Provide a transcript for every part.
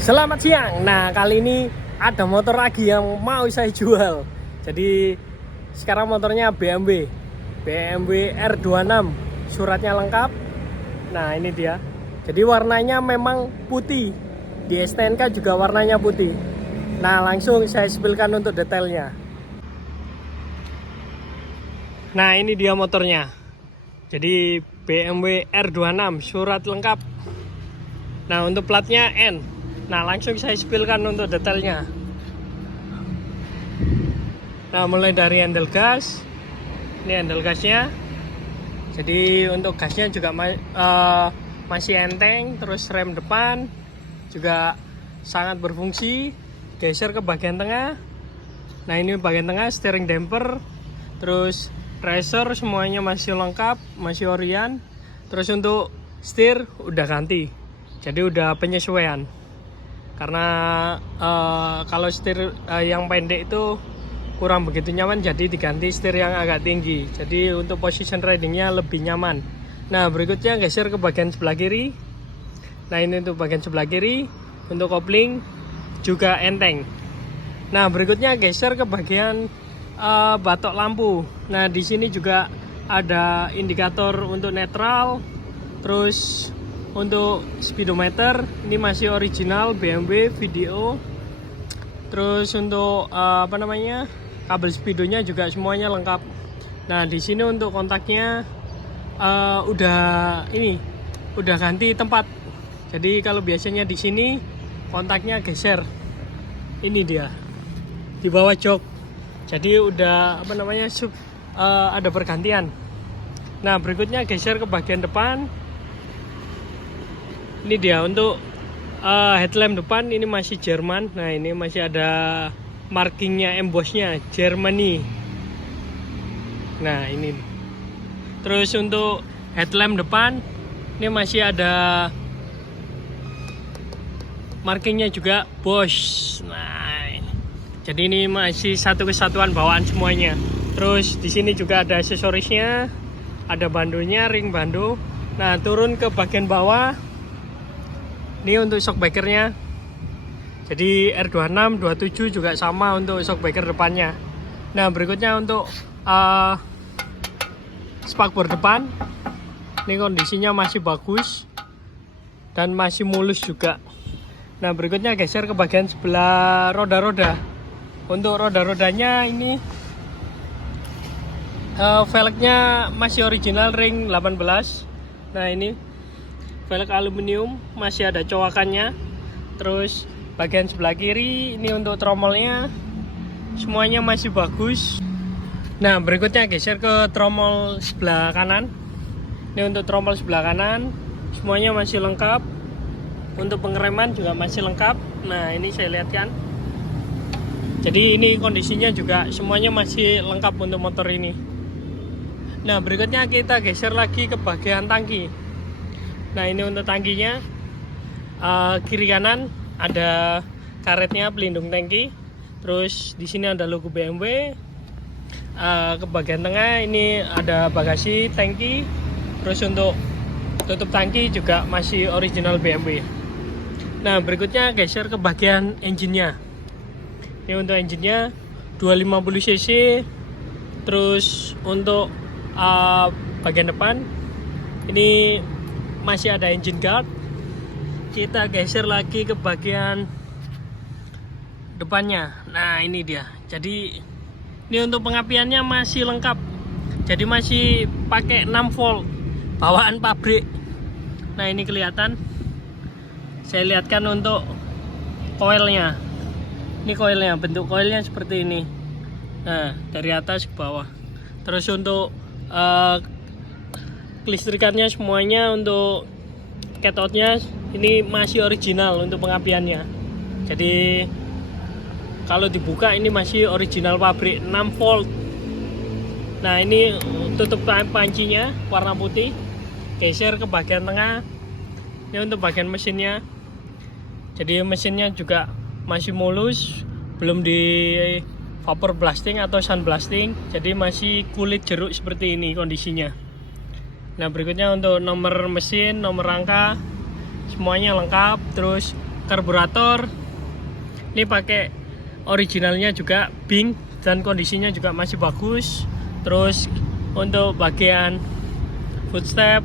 Selamat siang. Nah, kali ini ada motor lagi yang mau saya jual. Jadi sekarang motornya BMW R26, suratnya lengkap. Nah, ini dia. Jadi warnanya memang putih. Di STNK juga warnanya putih. Nah, langsung saya spillkan untuk detailnya. Nah, ini dia motornya. Jadi BMW R26, surat lengkap. Nah, untuk platnya N. Nah, langsung saya spillkan untuk detailnya. Nah, mulai dari handle gas. Ini handle gasnya. Jadi untuk gasnya juga masih enteng. Terus rem depan juga sangat berfungsi. Geser ke bagian tengah. Nah, ini bagian tengah, steering damper. Terus tracer semuanya masih lengkap, masih orian. Terus untuk setir udah ganti. Jadi udah penyesuaian. Karena kalau setir yang pendek itu kurang begitu nyaman, jadi diganti setir yang agak tinggi. Jadi untuk position ridingnya lebih nyaman. Nah, berikutnya geser ke bagian sebelah kiri. Nah, ini untuk bagian sebelah kiri. Untuk kopling juga enteng. Nah, berikutnya geser ke bagian batok lampu. Nah, di sini juga ada indikator untuk netral. Terus untuk speedometer ini masih original BMW video. Terus untuk kabel speedonya juga semuanya lengkap. Nah, di sini untuk kontaknya udah ganti tempat. Jadi kalau biasanya di sini kontaknya geser. Ini dia di bawah jok. Jadi udah ada pergantian. Nah, berikutnya geser ke bagian depan. Ini dia untuk headlamp depan, ini masih Jerman. Nah, ini masih ada markingnya, embossnya Germany. Nah, ini. Terus untuk headlamp depan ini masih ada markingnya juga Bosch. Nah, jadi ini masih satu kesatuan bawaan semuanya. Terus di sini juga ada aksesorisnya, ada bandonya, ring bando. Nah, turun ke bagian bawah. Ini untuk shockbreakernya. Jadi R26, 27 juga sama untuk shockbreaker depannya. Nah, berikutnya untuk spakbor depan. Ini kondisinya masih bagus dan masih mulus juga. Nah, berikutnya geser ke bagian sebelah roda-roda. Untuk roda-rodanya ini velgnya masih original ring 18. Nah, ini velg aluminium, masih ada coakannya. Terus bagian sebelah kiri ini untuk tromolnya semuanya masih bagus. Nah, berikutnya geser ke tromol sebelah kanan. Ini untuk tromol sebelah kanan semuanya masih lengkap. Untuk pengereman juga masih lengkap. Nah, ini saya lihatkan. Jadi ini kondisinya juga semuanya masih lengkap untuk motor ini. Nah, berikutnya kita geser lagi ke bagian tangki. Nah, ini untuk tangkinya kiri kanan ada karetnya pelindung tangki. Terus di sini ada logo BMW. Ke bagian tengah ini ada bagasi tangki. Terus untuk tutup tangki juga masih original BMW. Nah, berikutnya geser ke bagian engine-nya. Ini untuk engine-nya 250 cc. Terus untuk bagian depan ini masih ada engine guard. Kita geser lagi ke bagian depannya. Nah, ini dia. Jadi ini untuk pengapiannya masih lengkap. Jadi masih pakai 6 volt bawaan pabrik. Nah, ini kelihatan. Saya lihatkan untuk koilnya. Ini koilnya, bentuk koilnya seperti ini. Nah, dari atas ke bawah. Terus untuk kelistrikannya semuanya untuk cathodnya ini masih original untuk pengapiannya. Jadi kalau dibuka ini masih original pabrik 6 volt. Nah, ini tutup pancinya warna putih. Geser ke bagian tengah. Ini untuk bagian mesinnya. Jadi mesinnya juga masih mulus, belum di vapor blasting atau sun blasting. Jadi masih kulit jeruk seperti ini kondisinya. Nah, berikutnya untuk nomor mesin, nomor rangka semuanya lengkap. Terus karburator ini pakai originalnya juga Bing dan kondisinya juga masih bagus. Terus untuk bagian footstep,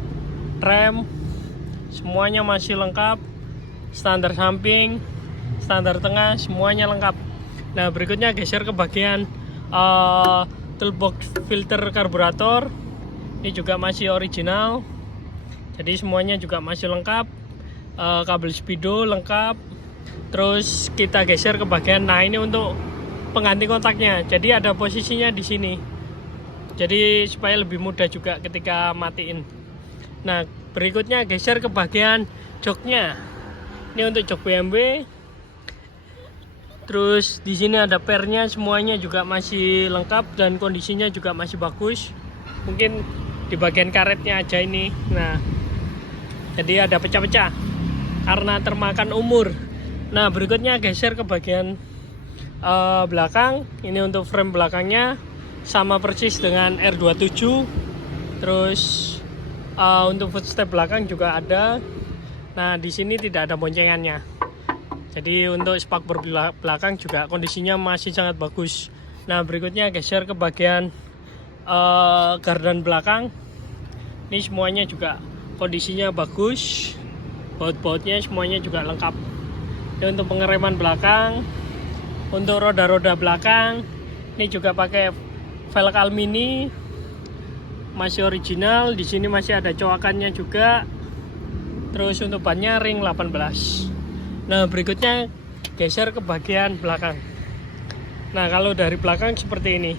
rem semuanya masih lengkap, standar samping, standar tengah semuanya lengkap. Nah berikutnya geser ke bagian toolbox filter karburator, ini juga masih original, jadi semuanya juga masih lengkap. Kabel speedo lengkap. Terus kita geser ke bagian, nah ini untuk pengganti kontaknya, jadi ada posisinya di sini, jadi supaya lebih mudah juga ketika matiin. Nah berikutnya geser ke bagian joknya, ini untuk jok BMW. Terus di sini ada pernya, semuanya juga masih lengkap dan kondisinya juga masih bagus. Mungkin di bagian karetnya aja ini, nah jadi ada pecah-pecah karena termakan umur. Nah berikutnya geser ke bagian belakang, ini untuk frame belakangnya sama persis dengan R27. Terus untuk footstep belakang juga ada. Nah di sini tidak ada boncengannya, jadi untuk spakbor belakang juga kondisinya masih sangat bagus. Nah berikutnya geser ke bagian gardan belakang, ini semuanya juga kondisinya bagus, baut-bautnya semuanya juga lengkap. Ini untuk pengereman belakang, untuk roda-roda belakang ini juga pakai velg alumini, masih original. Di sini masih ada coakannya juga. Terus untuk bannya ring 18. Nah berikutnya geser ke bagian belakang. Nah kalau dari belakang seperti ini.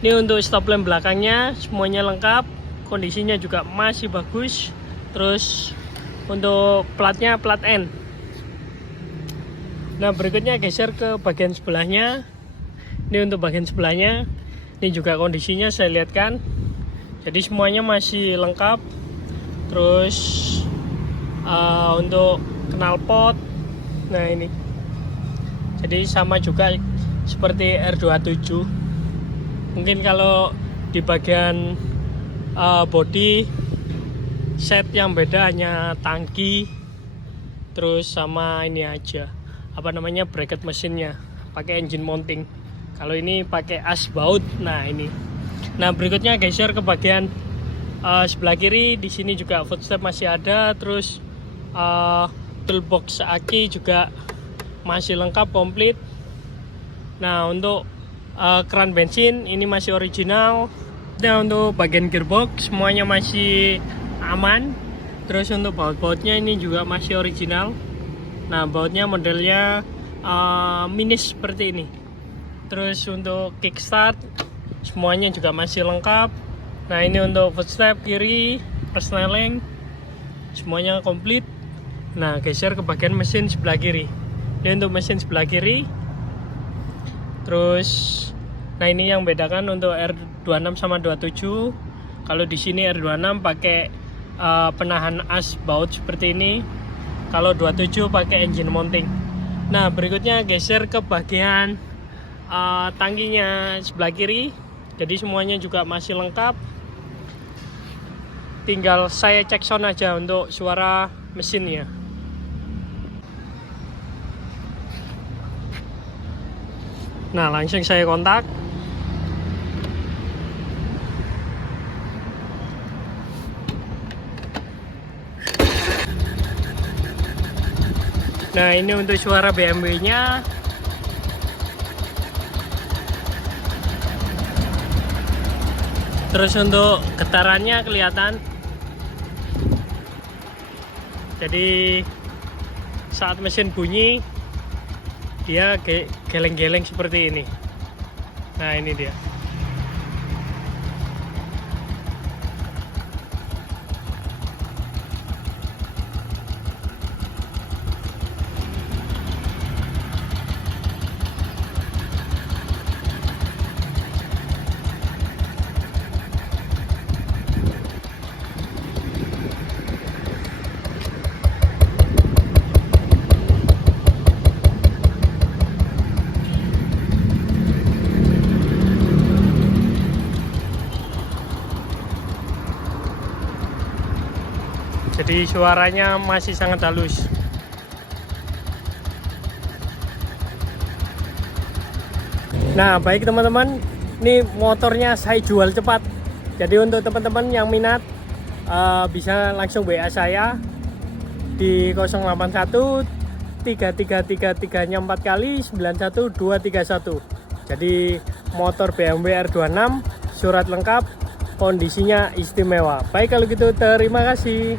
Ini untuk stop lamp belakangnya semuanya lengkap, kondisinya juga masih bagus. Terus untuk platnya plat N. Nah berikutnya geser ke bagian sebelahnya. Ini untuk bagian sebelahnya, ini juga kondisinya saya lihatkan, jadi semuanya masih lengkap. Terus untuk knalpot, nah ini jadi sama juga seperti R27. Mungkin kalau di bagian body set yang beda hanya tangki, terus sama ini aja, apa namanya, bracket mesinnya pakai engine mounting. Kalau ini pakai as baut. Nah ini. Nah berikutnya geser ke bagian sebelah kiri. Di sini juga footstep masih ada. Terus toolbox aki juga masih lengkap komplit. Nah untuk keran bensin ini masih original. Nah untuk bagian gearbox semuanya masih aman. Terus untuk baut-bautnya ini juga masih original. Nah bautnya modelnya minis seperti ini. Terus untuk kickstart semuanya juga masih lengkap. Nah ini untuk footstep kiri, persneling semuanya komplit. Nah geser ke bagian mesin sebelah kiri. Ini untuk mesin sebelah kiri. Terus nah ini yang bedakan untuk R26 sama 27. Kalau di sini R26 pakai penahan as baut seperti ini. Kalau 27 pakai engine mounting. Nah berikutnya geser ke bagian tangkinya sebelah kiri, jadi semuanya juga masih lengkap. Tinggal saya cek sound aja untuk suara mesinnya. Nah langsung saya kontak. Nah ini untuk suara BMW nya. Terus untuk getarannya kelihatan. Jadi saat mesin bunyi dia geleng-geleng seperti ini. Nah ini dia. Jadi suaranya masih sangat halus. Nah, baik teman-teman, ini motornya saya jual cepat. Jadi untuk teman-teman yang minat bisa langsung WA saya di 081 3333-nya 4 kali 91231. Jadi motor BMW R26, surat lengkap, kondisinya istimewa. Baik kalau gitu, terima kasih.